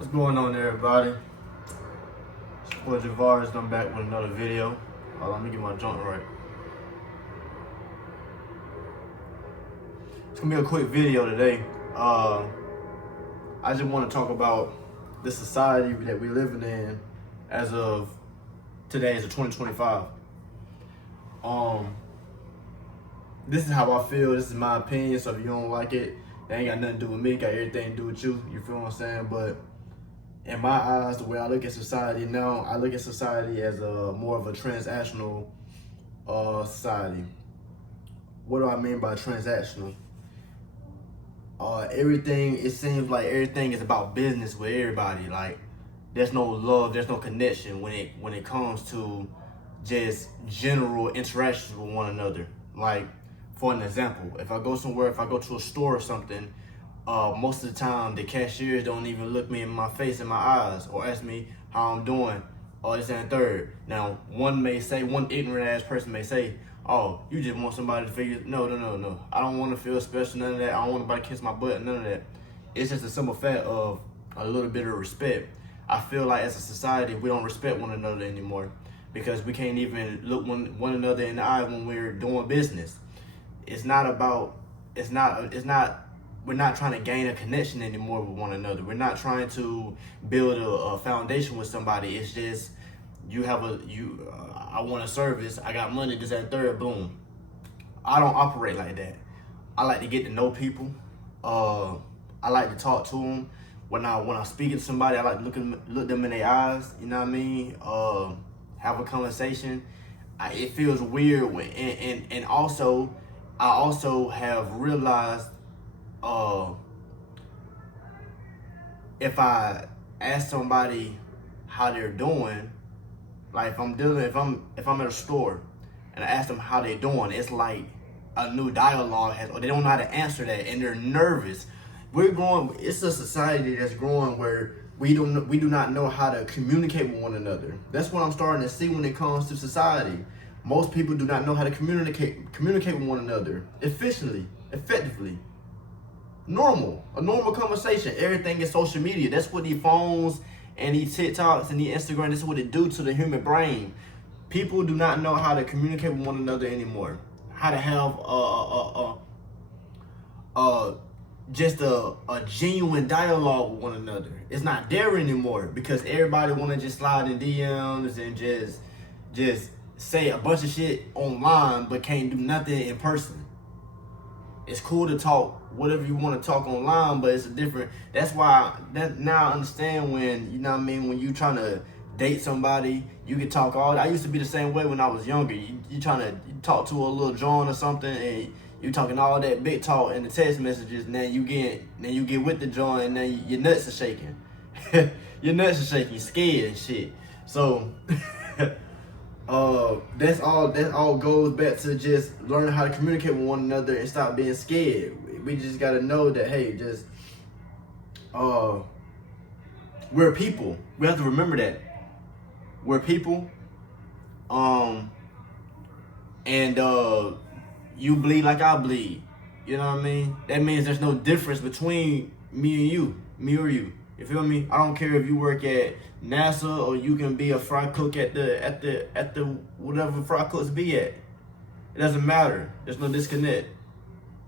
What's going on, everybody? It's your boy Javaris. I'm back with another video. Let me get my joint right. It's gonna be a quick video today. I just want to talk about the society that we're living in as of today, as of 2025. This is how I feel. This is my opinion. So if you don't like it, that ain't got nothing to do with me. Got everything to do with you. You feel what I'm saying? But in my eyes, the way I look at society now, I look at society as a more of a transactional society. What do I mean by transactional? It seems like everything is about business with everybody. Like, there's no love, there's no connection when it comes to just general interactions with one another. Like, for an example, if I go somewhere, if I go to a store or something, most of the time the cashiers don't even look me in my face, in my eyes, or ask me how I'm doing, or this and third. Now, one ignorant ass person may say, oh, you just want somebody to figure, no. I don't want to feel special, none of that. I don't want nobody to kiss my butt, none of that. It's just a simple fact of a little bit of respect. I feel like as a society, we don't respect one another anymore because we can't even look one another in the eye when we're doing business. We're not trying to gain a connection anymore with one another. We're not trying to build a foundation with somebody. It's just, I want a service, I got money, this and third, boom. I don't operate like that. I like to get to know people. I like to talk to them. When I speak to somebody, I like to look them in their eyes, you know what I mean? Have a conversation. It feels weird and also, I also have realized if I ask somebody how they're doing, like if I'm at a store and I ask them how they're doing, it's like a new dialogue or they don't know how to answer that and they're nervous. It's a society that's growing where we do not know how to communicate with one another. That's what I'm starting to see when it comes to society. Most people do not know how to communicate with one another efficiently, effectively. A normal conversation. Everything is social media. That's what these phones and these TikToks and these Instagram, this is what it do to the human brain. People do not know how to communicate with one another anymore. How to have just a genuine dialogue with one another. It's not there anymore because everybody want to just slide in DMs and just say a bunch of shit online but can't do nothing in person. It's cool to talk whatever you want to talk online, but it's a different. That's why now I understand when, you know what I mean, when you trying to date somebody, you can talk all. I used to be the same way when I was younger. You trying to talk to a little John or something, and you talking all that big talk in the text messages, and then you get with the John, and then your nuts are shaking. Your nuts are shaking, scared and shit. So that all goes back to just learning how to communicate with one another and stop being scared. We just gotta know that, hey, we're people. We have to remember that we're people. And you bleed like I bleed. You know what I mean? That means there's no difference between me and you, me or you. You feel me? I don't care if you work at NASA or you can be a fry cook at the whatever fry cooks be at. It doesn't matter. There's no disconnect.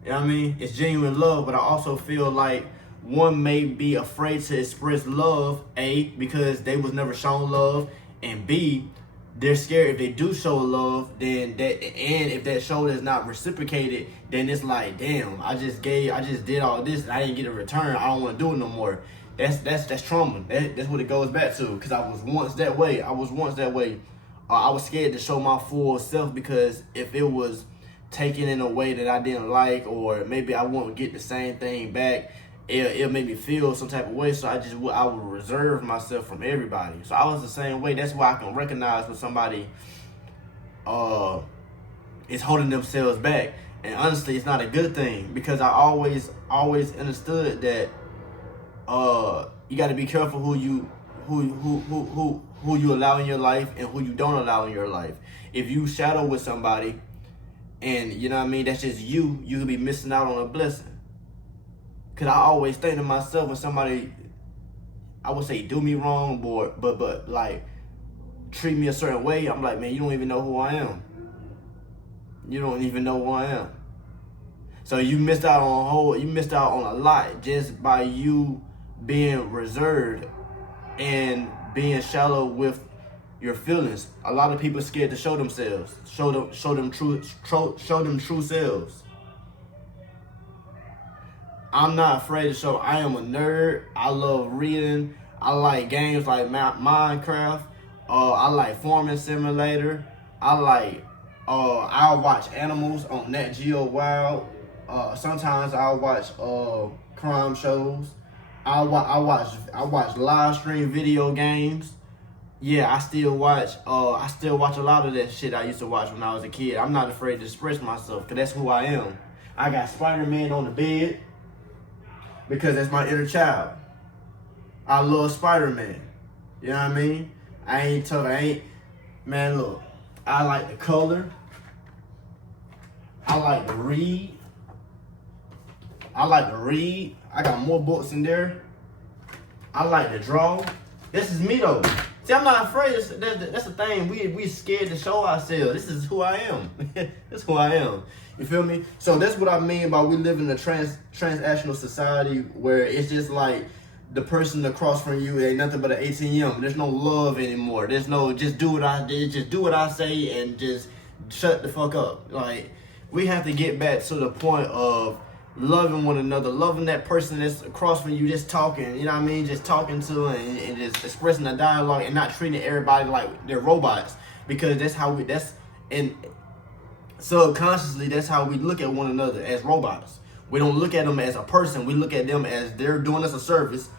You know what I mean? It's genuine love, but I also feel like one may be afraid to express love, A, because they was never shown love, and B, they're scared if they do show love, and if that show is not reciprocated, then it's like, damn, I just did all this and I didn't get a return. I don't want to do it no more. That's trauma. That's what it goes back to. Because I was once that way. I was scared to show my full self because if it was taken in a way that I didn't like, or maybe I won't get the same thing back, it'll make me feel some type of way. So I would reserve myself from everybody. So I was the same way. That's why I can recognize when somebody is holding themselves back. And honestly, it's not a good thing because I always understood that you got to be careful who you allow in your life and who you don't allow in your life. If you shadow with somebody and, you know what I mean, that's just you could be missing out on a blessing. Because I always think to myself when somebody I would say do me wrong, but like treat me a certain way, I'm like, man, you don't even know who I am. You don't even know who I am. So you missed out on a lot just by you being reserved and being shallow with your feelings. A lot of people are scared to show themselves, show them true selves. I'm not afraid to show. I am a nerd. I love reading. I like games like Minecraft. I like Farming Simulator. I'll watch animals on Nat Geo Wild. Sometimes I'll watch crime shows. I watch live stream video games. Yeah, I still watch a lot of that shit I used to watch when I was a kid. I'm not afraid to express myself because that's who I am. I got Spider-Man on the bed because that's my inner child. I love Spider-Man. You know what I mean? Man, look, I like the color. I like to read. I got more books in there. I like to draw. This is me though. See, I'm not afraid. That's the thing. We scared to show ourselves. This is who I am. This is who I am. You feel me? So that's what I mean by we live in a transactional society where it's just like the person across from you ain't nothing but an ATM. There's no love anymore. There's no just do what I say and just shut the fuck up. Like, we have to get back to the point of loving one another, loving that person that's across from you, just talking, you know what I mean? Just talking to and just expressing a dialogue and not treating everybody like they're robots. Because and subconsciously, that's how we look at one another, as robots. We don't look at them as a person. We look at them as they're doing us a service.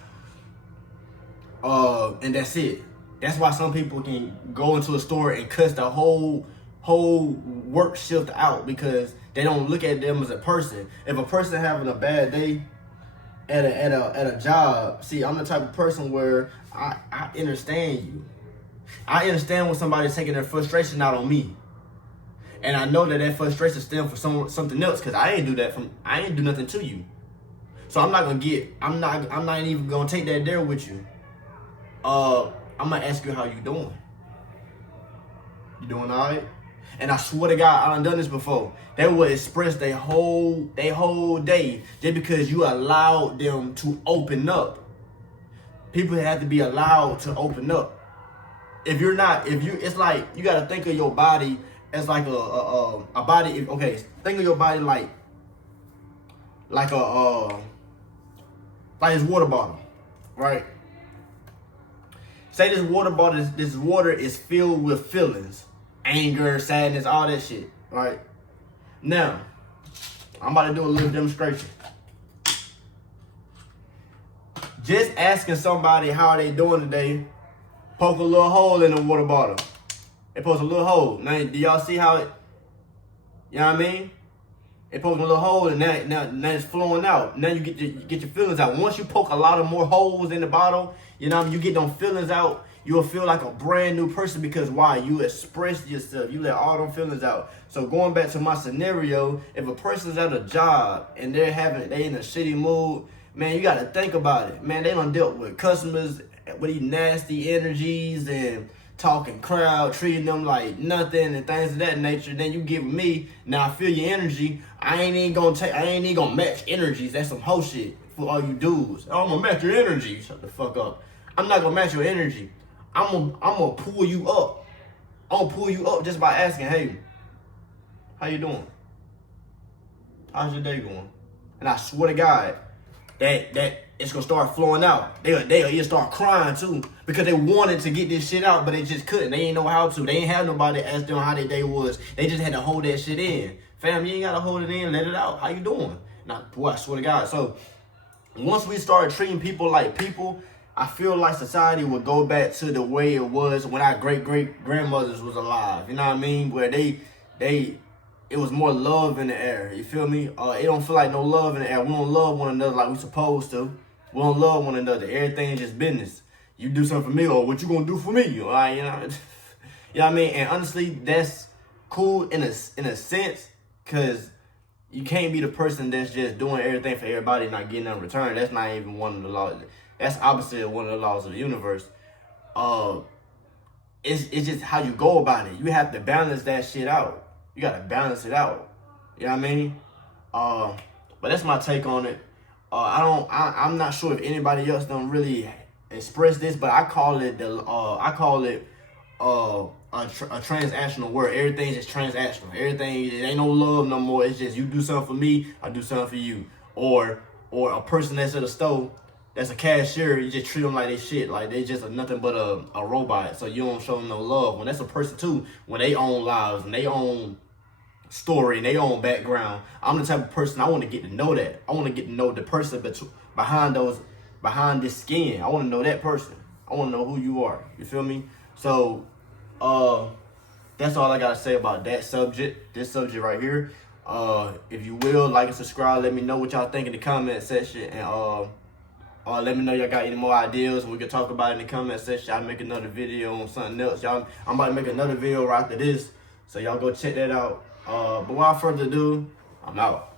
And that's it. That's why some people can go into a store and cuss the whole work shift out because they don't look at them as a person. If a person having a bad day at a job, see, I'm the type of person where I understand you. I understand when somebody's taking their frustration out on me, and I know that frustration stems from something else because I ain't do nothing to you. So I'm not even gonna take that there with you. I'm gonna ask you how you doing. You doing all right? And I swear to God, I done this before. They will express their whole day just because you allowed them to open up. People have to be allowed to open up. It's like you gotta think of your body as like a body. Okay, think of your body like this water bottle, right? Say this water is filled with feelings. Anger, sadness, all that shit, right? Now, I'm about to do a little demonstration. Just asking somebody how they doing today, poke a little hole in the water bottle. It pokes a little hole. Now, do y'all see how it, you know what I mean? It pokes a little hole and now it's flowing out. Now you get your feelings out. Once you poke a lot of more holes in the bottle, you know what I mean? You get them feelings out. You'll feel like a brand new person because why? You expressed yourself. You let all them feelings out. So going back to my scenario, if a person's at a job and they in a shitty mood, man, you gotta think about it. Man, they done dealt with customers with these nasty energies and talking crowd, treating them like nothing and things of that nature. Then you give me, now I feel your energy. I ain't even gonna match energies. That's some whole shit for all you dudes. I'm gonna match your energy. Shut the fuck up. I'm not gonna match your energy. I'm gonna pull you up. I'm gonna pull you up just by asking, hey, how you doing? How's your day going? And I swear to God, that it's gonna start flowing out. They'll start crying too because they wanted to get this shit out, but they just couldn't. They ain't know how to. They ain't have nobody to ask them how their day was. They just had to hold that shit in. Fam, you ain't gotta hold it in. Let it out. How you doing? Now, boy, I swear to God. So once we start treating people like people, I feel like society would go back to the way it was when our great-great-grandmothers was alive. You know what I mean? Where it was more love in the air. You feel me? It don't feel like no love in the air. We don't love one another like we supposed to. We don't love one another. Everything is just business. You do something for me, or what you gonna do for me? All right, you know? You know what I mean? And honestly, that's cool in a sense, cause You can't be the person that's just doing everything for everybody and not getting in return. That's not even one of the laws. That's opposite of one of the laws of the universe. It's just how you go about it. You have to balance that shit out. You gotta balance it out. You know what I mean? But that's my take on it. I'm not sure if anybody else don't really express this, but I call it a transactional word. Everything's just transactional. Everything, it ain't no love no more. It's just you do something for me, I do something for you. Or a person that's at the store, that's a cashier, you just treat them like they shit. Like they just nothing but a robot. So you don't show them no love. When that's a person too, when they own lives and they own story and they own background, I'm the type of person I want to get to know that. I want to get to know the person behind this skin. I want to know that person. I want to know who you are. You feel me? So, that's all I gotta say about that subject. This subject right here. If you will, like and subscribe. Let me know what y'all think in the comment section, and let me know y'all got any more ideas, and we can talk about it in the comment section. I'll make another video on something else. I'm about to make another video right after this, so y'all go check that out. But without further ado, I'm out.